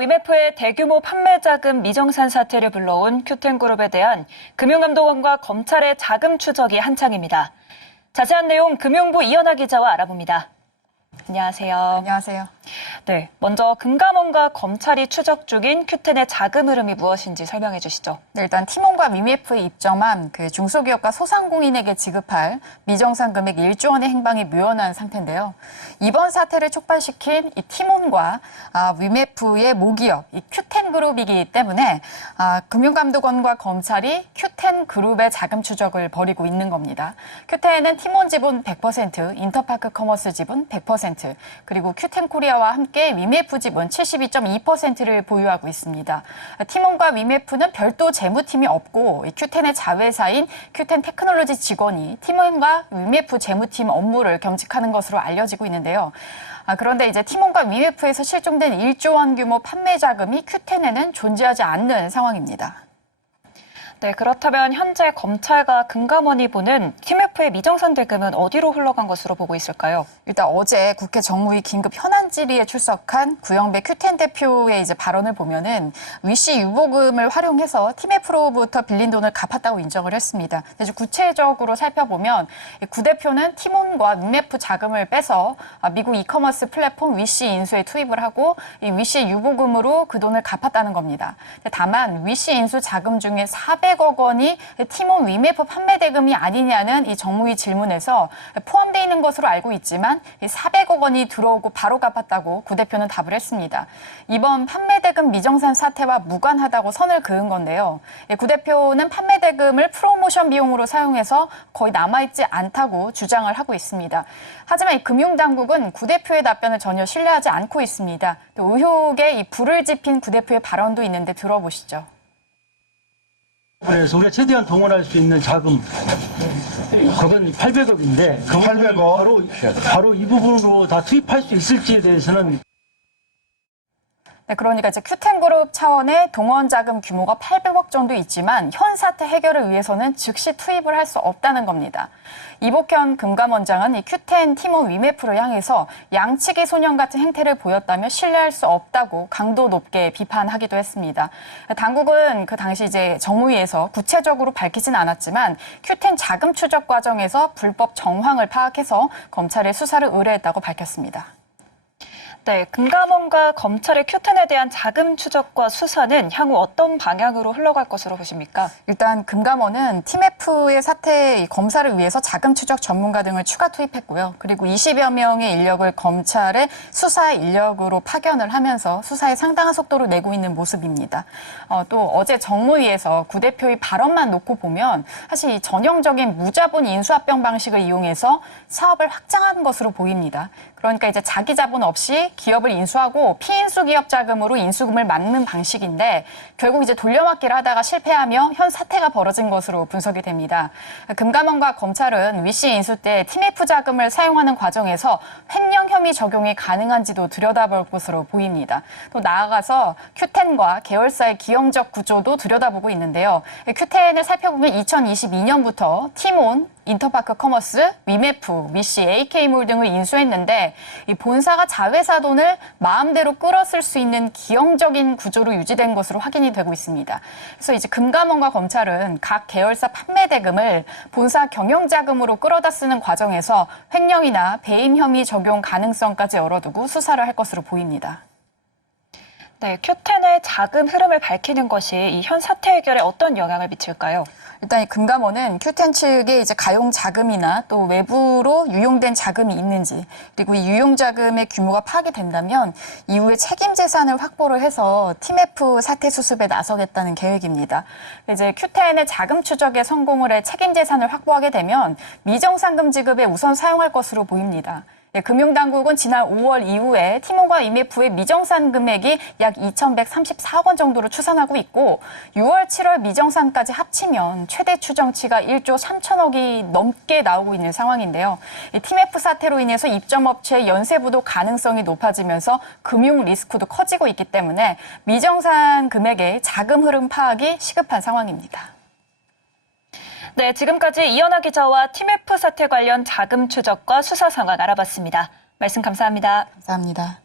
위메프의 대규모 판매 자금 미정산 사태를 불러온 큐텐그룹에 대한 금융감독원과 검찰의 자금 추적이 한창입니다. 자세한 내용 금융부 이현아 기자와 알아봅니다. 안녕하세요. 안녕하세요. 네, 먼저 금감원과 검찰이 추적 중인 큐텐의 자금 흐름이 무엇인지 설명해 주시죠. 네, 일단 팀원과 위메프에 입점한 중소기업과 소상공인에게 지급할 미정산 금액 1조 원의 행방이 묘연한 상태인데요. 이번 사태를 촉발시킨 이 팀원과 위메프의 모기업, 이 큐텐그룹이기 때문에 금융감독원과 검찰이 큐텐그룹의 자금 추적을 벌이고 있는 겁니다. 큐텐은 팀원 지분 100%, 인터파크 커머스 지분 100%, 그리고 큐텐코리아와 함께 위메프 지분 72.2%를 보유하고 있습니다. 팀원과 위메프는 별도 재무팀이 없고 큐텐의 자회사인 큐텐테크놀로지 직원이 팀원과 위메프 재무팀 업무를 겸직하는 것으로 알려지고 있는데요. 그런데 이제 팀원과 위메프에서 실종된 1조 원 규모 판매 자금이 큐텐에는 존재하지 않는 상황입니다. 네, 그렇다면 현재 검찰과 금감원이 보는 팀웨프의 미정산 대금은 어디로 흘러간 것으로 보고 있을까요? 일단 어제 국회 정무위 긴급 현안 질의에 출석한 구영배 큐텐 대표의 발언을 보면은 위시 유보금을 활용해서 팀웨프로부터 빌린 돈을 갚았다고 인정을 했습니다. 구체적으로 살펴보면 구 대표는 팀원과 위메프 자금을 빼서 미국 이커머스 플랫폼 위시 인수에 투입을 하고 이 위시 유보금으로 그 돈을 갚았다는 겁니다. 다만 위시 인수 자금 중에 400억 원이 팀원 위메프 판매 대금이 아니냐는 이 정무위 질문에서 포함되어 있는 것으로 알고 있지만 400억 원이 들어오고 바로 갚았다고 구 대표는 답을 했습니다. 이번 판매 대금 미정산 사태와 무관하다고 선을 그은 건데요. 구 대표는 판매 대금을 프로모션 비용으로 사용해서 거의 남아있지 않다고 주장을 하고 있습니다. 하지만 이 금융당국은 구 대표의 답변을 전혀 신뢰하지 않고 있습니다. 또 의혹에 불을 지핀 구 대표의 발언도 있는데 들어보시죠. 그래서 우리가 최대한 동원할 수 있는 자금, 그건 800억인데, 800억 바로 이 부분으로 다 투입할 수 있을지에 대해서는. 네, 그러니까 이제 큐텐그룹 차원의 동원 자금 규모가 800억 정도 있지만 현 사태 해결을 위해서는 즉시 투입을 할 수 없다는 겁니다. 이복현 금감원장은 이 큐텐 팀원 위메프를 향해서 양치기 소년 같은 행태를 보였다며 신뢰할 수 없다고 강도 높게 비판하기도 했습니다. 당국은 그 당시 정무위에서 구체적으로 밝히진 않았지만 큐텐 자금 추적 과정에서 불법 정황을 파악해서 검찰에 수사를 의뢰했다고 밝혔습니다. 네, 금감원과 검찰의 큐텐에 대한 자금 추적과 수사는 향후 어떤 방향으로 흘러갈 것으로 보십니까? 일단 금감원은 팀웨프의 사태 검사를 위해서 자금 추적 전문가 등을 추가 투입했고요. 그리고 20여 명의 인력을 검찰의 수사 인력으로 파견을 하면서 수사에 상당한 속도를 내고 있는 모습입니다. 또 어제 정무위에서 구 대표의 발언만 놓고 보면 사실 이 전형적인 무자본 인수합병 방식을 이용해서 사업을 확장하는 것으로 보입니다. 그러니까 이제 자기 자본 없이 기업을 인수하고 피인수 기업 자금으로 인수금을 막는 방식인데 결국 이제 돌려막기를 하다가 실패하며 현 사태가 벌어진 것으로 분석이 됩니다. 금감원과 검찰은 위시 인수 때 팀웨프 자금을 사용하는 과정에서 횡령 혐의 적용이 가능한지도 들여다볼 것으로 보입니다. 또 나아가서 큐텐과 계열사의 기형적 구조도 들여다보고 있는데요. 큐텐을 살펴보면 2022년부터 팀온, 인터파크 커머스, 위메프, 위시, AK몰 등을 인수했는데 이 본사가 자회사 돈을 마음대로 끌어쓸 수 있는 기형적인 구조로 유지된 것으로 확인이 되고 있습니다. 그래서 이제 금감원과 검찰은 각 계열사 판매 대금을 본사 경영 자금으로 끌어다 쓰는 과정에서 횡령이나 배임 혐의 적용 가능성까지 열어두고 수사를 할 것으로 보입니다. 네, 큐텐의 자금 흐름을 밝히는 것이 이 현 사태 해결에 어떤 영향을 미칠까요? 일단 이 금감원은 큐텐 측에 가용 자금이나 또 외부로 유용된 자금이 있는지, 그리고 이 유용 자금의 규모가 파악이 된다면 이후에 책임 재산을 확보를 해서 팀웨프 사태 수습에 나서겠다는 계획입니다. 이제 큐텐의 자금 추적에 성공을 해 책임 재산을 확보하게 되면 미정상금 지급에 우선 사용할 것으로 보입니다. 금융당국은 지난 5월 이후에 팀원과 위메프의 미정산 금액이 약 2,134억 원 정도로 추산하고 있고 6월, 7월 미정산까지 합치면 최대 추정치가 1조 3천억이 넘게 나오고 있는 상황인데요. 팀웨프 사태로 인해서 입점업체의 연쇄 부도 가능성이 높아지면서 금융 리스크도 커지고 있기 때문에 미정산 금액의 자금 흐름 파악이 시급한 상황입니다. 네, 지금까지 이현아 기자와 팀웨프 사태 관련 자금 추적과 수사 상황 알아봤습니다. 말씀 감사합니다. 감사합니다.